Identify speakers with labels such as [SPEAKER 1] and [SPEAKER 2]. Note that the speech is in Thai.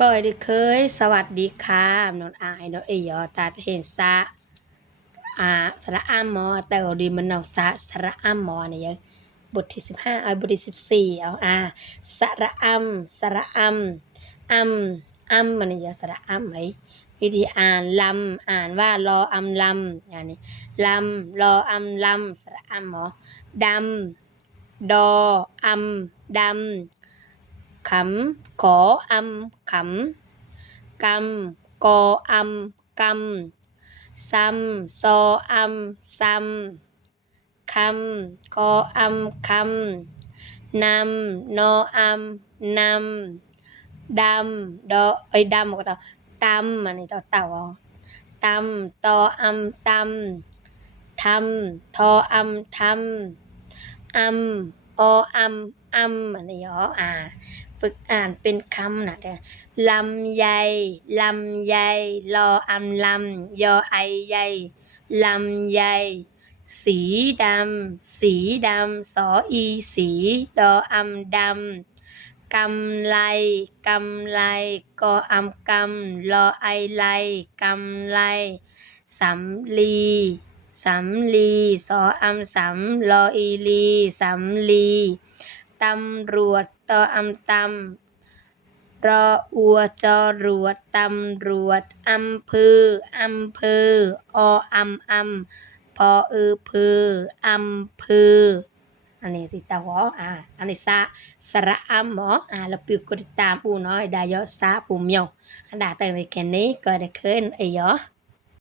[SPEAKER 1] ก็ได้เคย สวัสดีค่ะนอนอายนาะเอยอตาเห็นซะอ่าสระอ้ามหมอแต่ดีมันเนาะสะสระอ้ามหมอเนี่ยยังบทที่15เอาบทที่14เอาอ่าสระอ้ํสระอ้ํอ้ํอ้ํมันเนี่ยสระอ้ํไหมวิธีอ่านลำอ่านว่ารออำลำอย่างนี้ลำรออำลำสระอ้ํหมอดำดออำดำ ขำขออำขำกำกออำกำซ้ำซออำซ้ำคำกออำคำนำนออำนำดำดอเอ้ดำก็ต่อตำอันนี้ต่อเต่าตำตออำตำทำทออำทำอำออำ อำอันนี้อ๋ออ่า ฝึกอ่านเป็นคำนะเด้อลำไยลำไยรออำลำยอไอใยลำไยสีดำ สีดำ สออีสี ดออำดำกำไลกำไลกออำกำรอไอไลกำไลสำลีสำลี สออำสำรออีลีสำลี ตำรวจตออำตำรออัวจอรวดตำรวจอำเภออำเภอออำอำพอเออเพออำเภออันนี้ติดตาวออ่าอันนี้สะสระอำหมออ่าแล้วปิวกดติดตามปูน้อยได้ยอสาปูเมียวอันดาแต่ในแค่นี้ก็ได้เคินไอ้ยอ